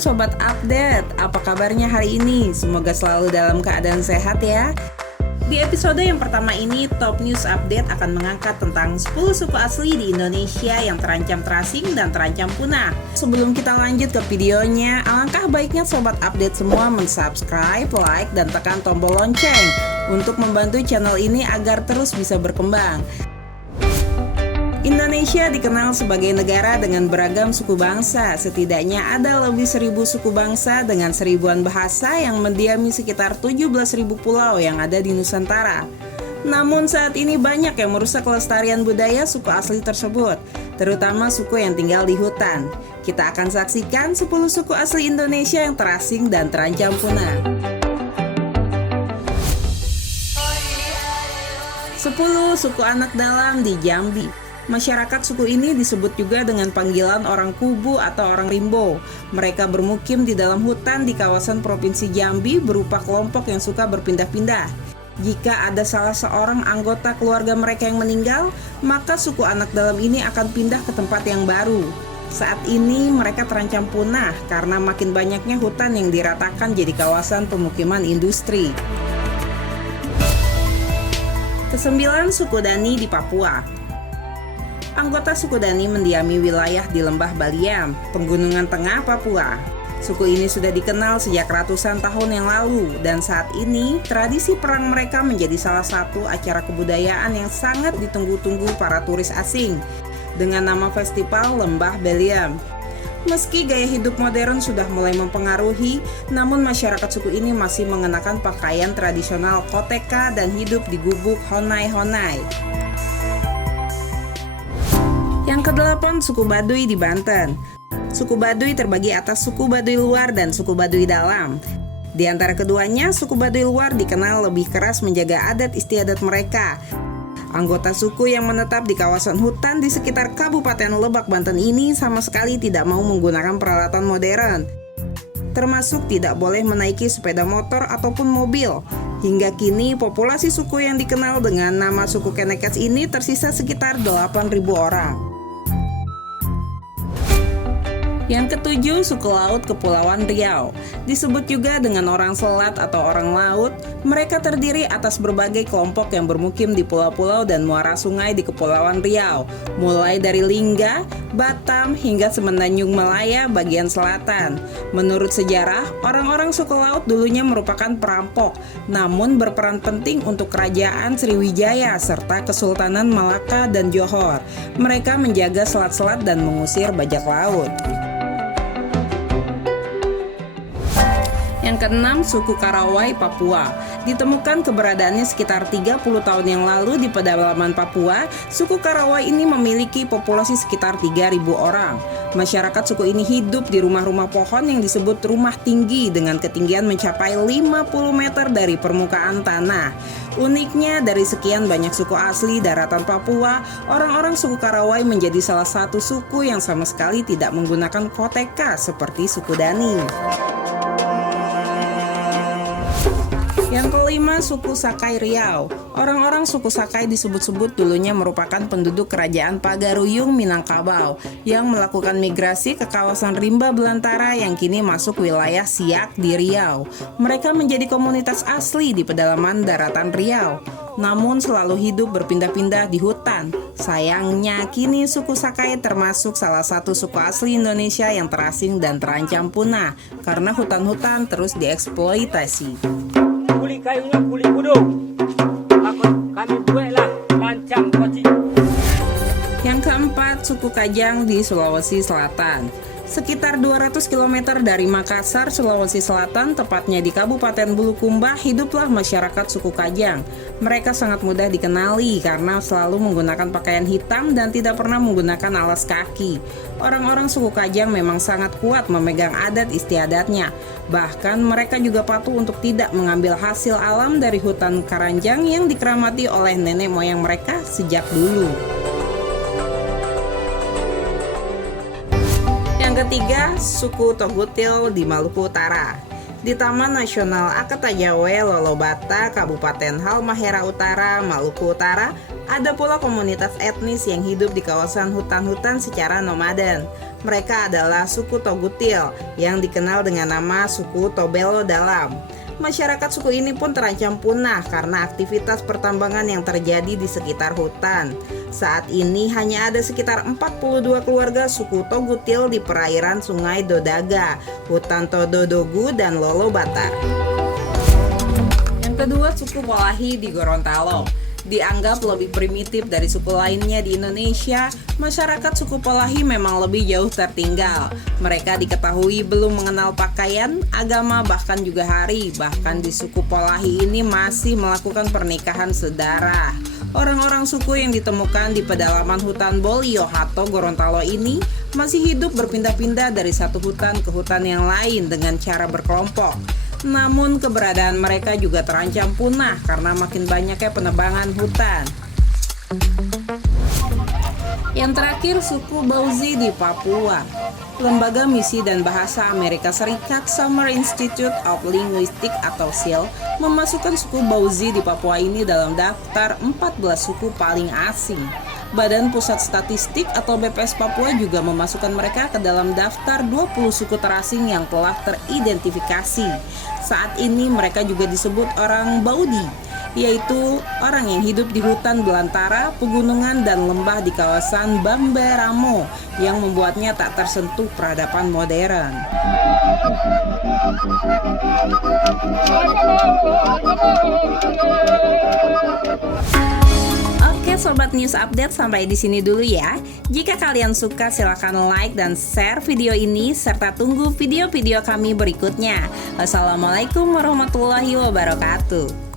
Sobat Update, apa kabarnya hari ini? Semoga selalu dalam keadaan sehat ya. Di episode yang pertama ini, Top News Update akan mengangkat tentang 10 suku asli di Indonesia yang terancam terasing dan terancam punah. Sebelum kita lanjut ke videonya, alangkah baiknya Sobat Update semua mensubscribe, like, dan tekan tombol lonceng untuk membantu channel ini agar terus bisa berkembang. Indonesia dikenal sebagai negara dengan beragam suku bangsa. Setidaknya ada lebih 1.000 suku bangsa dengan 1.000-an bahasa yang mendiami sekitar 17.000 pulau yang ada di Nusantara. Namun saat ini banyak yang merusak kelestarian budaya suku asli tersebut, terutama suku yang tinggal di hutan. Kita akan saksikan 10 suku asli Indonesia yang terasing dan terancam punah. 10 suku anak dalam di Jambi. Masyarakat suku ini disebut juga dengan panggilan orang Kubu atau orang Rimbo. Mereka bermukim di dalam hutan di kawasan Provinsi Jambi berupa kelompok yang suka berpindah-pindah. Jika ada salah seorang anggota keluarga mereka yang meninggal, maka suku anak dalam ini akan pindah ke tempat yang baru. Saat ini mereka terancam punah karena makin banyaknya hutan yang diratakan jadi kawasan pemukiman industri. Kesembilan, suku Dani di Papua. Anggota suku Dani mendiami wilayah di Lembah Baliem, Pegunungan Tengah Papua. Suku ini sudah dikenal sejak ratusan tahun yang lalu, dan saat ini tradisi perang mereka menjadi salah satu acara kebudayaan yang sangat ditunggu-tunggu para turis asing, dengan nama Festival Lembah Baliem. Meski gaya hidup modern sudah mulai mempengaruhi, namun masyarakat suku ini masih mengenakan pakaian tradisional koteka dan hidup di gubuk honai-honai. Yang ke-8, suku Baduy di Banten. Suku Baduy terbagi atas suku Baduy luar dan suku Baduy dalam. Di antara keduanya, suku Baduy luar dikenal lebih keras menjaga adat istiadat mereka. Anggota suku yang menetap di kawasan hutan di sekitar Kabupaten Lebak, Banten ini sama sekali tidak mau menggunakan peralatan modern, termasuk tidak boleh menaiki sepeda motor ataupun mobil. Hingga kini, populasi suku yang dikenal dengan nama suku Kenekes ini tersisa sekitar 8.000 orang. Yang ke-7, suku Laut Kepulauan Riau. Disebut juga dengan orang selat atau orang laut, mereka terdiri atas berbagai kelompok yang bermukim di pulau-pulau dan muara sungai di Kepulauan Riau, mulai dari Lingga, Batam, hingga Semenanjung Malaya bagian selatan. Menurut sejarah, orang-orang suku laut dulunya merupakan perampok, namun berperan penting untuk kerajaan Sriwijaya serta Kesultanan Malaka dan Johor. Mereka menjaga selat-selat dan mengusir bajak laut. Yang ke-6, suku Karawai Papua. Ditemukan keberadaannya sekitar 30 tahun yang lalu di pedalaman Papua, suku Karawai ini memiliki populasi sekitar 3.000 orang. Masyarakat suku ini hidup di rumah-rumah pohon yang disebut rumah tinggi dengan ketinggian mencapai 50 meter dari permukaan tanah. Uniknya, dari sekian banyak suku asli daratan Papua, orang-orang suku Karawai menjadi salah satu suku yang sama sekali tidak menggunakan koteka seperti suku Dani. Yang ke-5, suku Sakai Riau. Orang-orang suku Sakai disebut-sebut dulunya merupakan penduduk kerajaan Pagaruyung Minangkabau yang melakukan migrasi ke kawasan Rimba Belantara yang kini masuk wilayah Siak di Riau. Mereka menjadi komunitas asli di pedalaman daratan Riau, namun selalu hidup berpindah-pindah di hutan. Sayangnya, kini suku Sakai termasuk salah satu suku asli Indonesia yang terasing dan terancam punah karena hutan-hutan terus dieksploitasi. Kuli kayunya kuli budung. Kami buatlah lancang koci. Yang ke-4, suku Kajang di Sulawesi Selatan. Sekitar 200 km dari Makassar, Sulawesi Selatan, tepatnya di Kabupaten Bulukumba, hiduplah masyarakat suku Kajang. Mereka sangat mudah dikenali karena selalu menggunakan pakaian hitam dan tidak pernah menggunakan alas kaki. Orang-orang suku Kajang memang sangat kuat memegang adat istiadatnya. Bahkan mereka juga patuh untuk tidak mengambil hasil alam dari hutan Karanjang yang dikeramati oleh nenek moyang mereka sejak dulu. Yang ketiga, suku Togutil di Maluku Utara. Di Taman Nasional Akatajawe Lolobata, Kabupaten Halmahera Utara, Maluku Utara, ada pula komunitas etnis yang hidup di kawasan hutan-hutan secara nomaden. Mereka adalah suku Togutil yang dikenal dengan nama suku Tobelo Dalam. Masyarakat suku ini pun terancam punah karena aktivitas pertambangan yang terjadi di sekitar hutan. Saat ini hanya ada sekitar 42 keluarga suku Togutil di perairan Sungai Dodaga, hutan Tododogu, dan Lolobata. Yang kedua, suku Polahi di Gorontalo. Dianggap lebih primitif dari suku lainnya di Indonesia, masyarakat suku Polahi memang lebih jauh tertinggal. Mereka diketahui belum mengenal pakaian, agama, bahkan juga hari. Bahkan di suku Polahi ini masih melakukan pernikahan sedara. Orang-orang suku yang ditemukan di pedalaman hutan Boliohato, Gorontalo ini masih hidup berpindah-pindah dari satu hutan ke hutan yang lain dengan cara berkelompok. Namun keberadaan mereka juga terancam punah karena makin banyaknya penebangan hutan. Yang terakhir, suku Bauzi di Papua. Lembaga Misi dan Bahasa Amerika Serikat Summer Institute of Linguistics atau SIL memasukkan suku Bauzi di Papua ini dalam daftar 14 suku paling asing. Badan Pusat Statistik atau BPS Papua juga memasukkan mereka ke dalam daftar 20 suku terasing yang telah teridentifikasi. Saat ini mereka juga disebut orang Baudi, yaitu orang yang hidup di hutan belantara, pegunungan, dan lembah di kawasan Bamberamo yang membuatnya tak tersentuh peradaban modern. Oke Sobat News Update, sampai di sini dulu ya. Jika kalian suka silakan like dan share video ini serta tunggu video-video kami berikutnya. Wassalamualaikum warahmatullahi wabarakatuh.